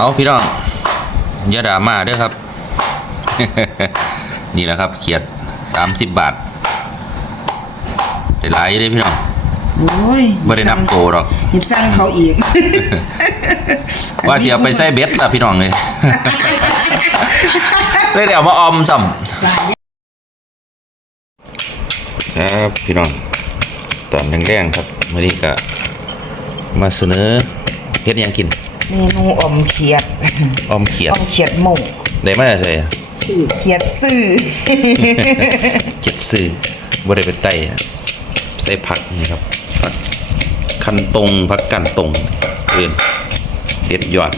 เอาพี่น้องอย่าด่ามาเด้อครับ นี่แหละครับเขียดสามสิบบาทได้หลายอยู่เด้อพี่น้องโอ้ยไม่ได้นับโตหรอกหยิบสั่งเขาอีก ว่าสิเอาไปใส่เบ็ดล่ะพี่น้องเลยเลยเดี๋ยวมาออมซ้ำครับพี่น้องตอนแรงๆครับวันนี้ก็มาเสนอเฮ็ดหยังกิน เมนูอมเขียดออมเขียดอมเขียดหมูได้มาใส่เขียดซื่อเจ็ดซื้อบ่ได้ไปไต้อะใส่ผักนี่ครับผักคันตรงผักกันตรงเอินเด็ดยอด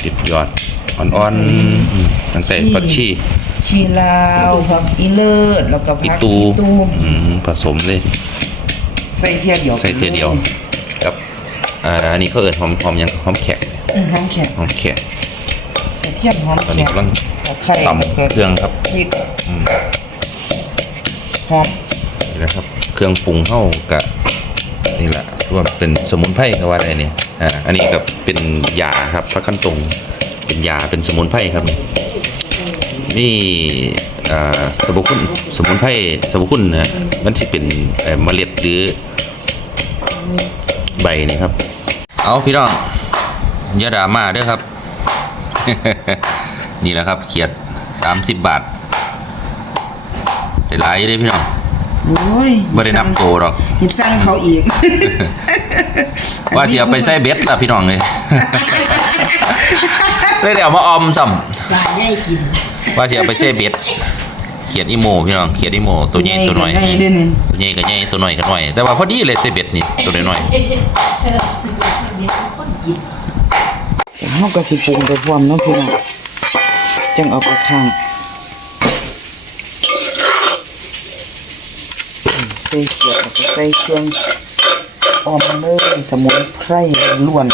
เด็ดยอดอ่อนๆอืมตั้งแต่ผักชีชีลาวผักอีเลิศแล้วก็อีผักตูอีตูอืมผสมเลยใส่เทียเดียวใส่เทียเดียวกับ อ่าอันนี้เขาเอินหอมหอมหยังหอมแขกอืมหอมแขกหอมแขกใส่เทียมหอมตอนแขนี้กกำลังไข่ตำเครื่องครับพริกหอมนี่แหละครับ เครื่องปรุงเข้ากับนี่แหละรวมเป็นสมุนไพรก็ว่าได้เนี่ยอ่าอันนี้ก็เป็นยาครับพระขั้นตรงเป็นยาเป็นสมุนไพรครับ นี่นี่อ่าสมุนคุณสมุนไพรสมุนคุณนะมันสิเป็นเอ่อเมล็ดหรือใบนี่ครับ เอาพี่น้องอย่าด่ามาเด้อครับ นี่แหละครับเขียดสามสิบบาทได้หลายอยู่เด้อพี่น้องโอ้ยไม่ได้นับโตหรอกหยิบสั่งเขาอีก ว่าสิเอาไปใส่เบ็ดล่ะพี่น้องเลยเลยเดี๋ยวมาออมซ้ปลาใหญ่กินำว่าสิเอาไปใส่เบ็ดเขียดอีโมพี่น้องเขียดอีโมตัวใหญ่ตัวน้อยใหญ่ด้วยนี่ตัวใหญ่ก็ใหญ่ตัวน้อยก็น้อยแต่ว่าพอดีเลยใส่เบ็ดนี่ตัวน้อย เฮาก็สิปรุงไปพร้อมเนาะพี่น้องจังเอาไปข้างอืมใส่เขียดแล้วก็ใส่เครื่องออมเลยสมุนไพรล้วน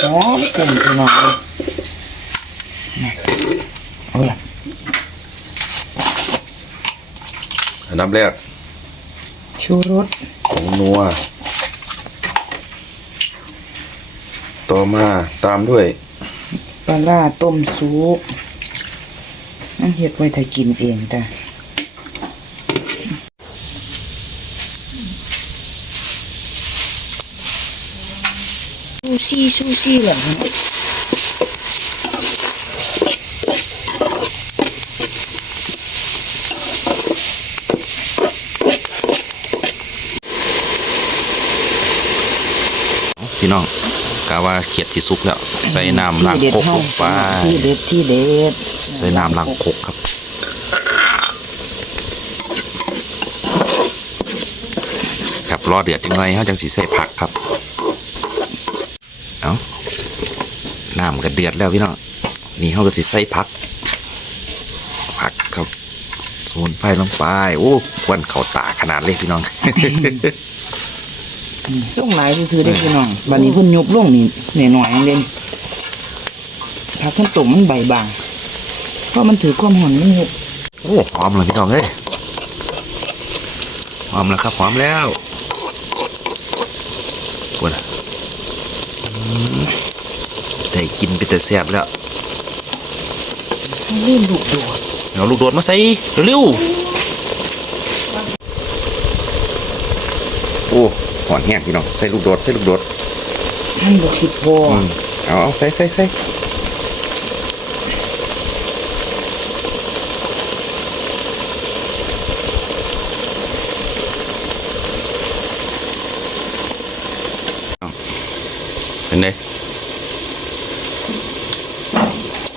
หอมกลุ่มพี่น้องเลยนะเอาล่ะอันดับแรกชูรสผงนัว ต่อมาตามด้วยปลาร้าต้มซุปนั่นเฮ็ดไว้ถ้ากินเองจ้ะซูชิซูชิเหรอคะพี่น้อง กะว่าเขียดที่สุกแล้วใส่น้ำล้างที่เด็ดคกเฮาลงไปที่เด็ดที่เด็ดใส่น้ำล้างคกครับครับรอเดือดจังไงเขาจังสีใส่ผักครับเอาน้ำก็เดือดแล้วพี่น้องนี่เขาก็สิใส่ผัก ผักครับสมุนไพรลงไปโอ้ควันเขาตาขนาดเลยพี่น้อง ส่งหลายซื้อๆได้พี่น้องบัดนี้เพิ่นยุบลงนี่หน่อยๆเด่นผักขั้นตุ่มมันใบบางเพราะมันถือความหอนมันยุบโอ้หอมเลยพี่น้องเอ้ยหอมแล้วครับหอมแล้วปวดได้กินไปแต่แซ่บแล้วเล่นลูกโดดเอาลูกโดดมาใส่เร็วๆโอ้ หอนแห้งพี่น้องใส่ลูกโดดใส่ลูกโดดมันบ่คิดพออืมเอาเอาใส่ใส่ใส่เอาเป็นไง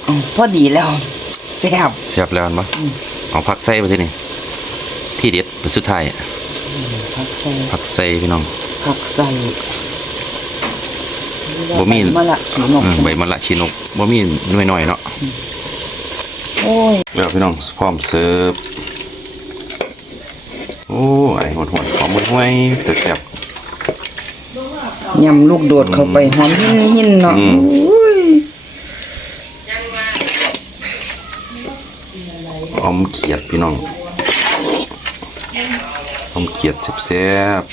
อืมพอดีแล้วแซ่บเสียบแล้วอันปะเอาผักใส่ไปที่นี่ที่เด็ดเป็นสุดท้าย ผักใส่ผักใส่พี่น้องผักใส่บ่มีมะละขีนกอืมใบมะละชีนกบ่มีน้อยๆเนาะโอ้ยแล้วพี่น้องพร้อมเสิร์ฟโอ้ไอ้หดหดๆหอมห่วยๆแต่แซ่บยำลูกโดดเข้าไปหอมหินหินๆเนาะอืมโอ้ยออมเขียดพี่น้อง ต้มเขียดแซ่บ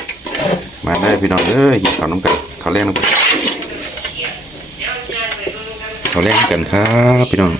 ๆมาได้พี่น้องเอ้ยข้าวน้ำกันข้าวแรงน้ำกันขาแรงกันครับพี่น้อง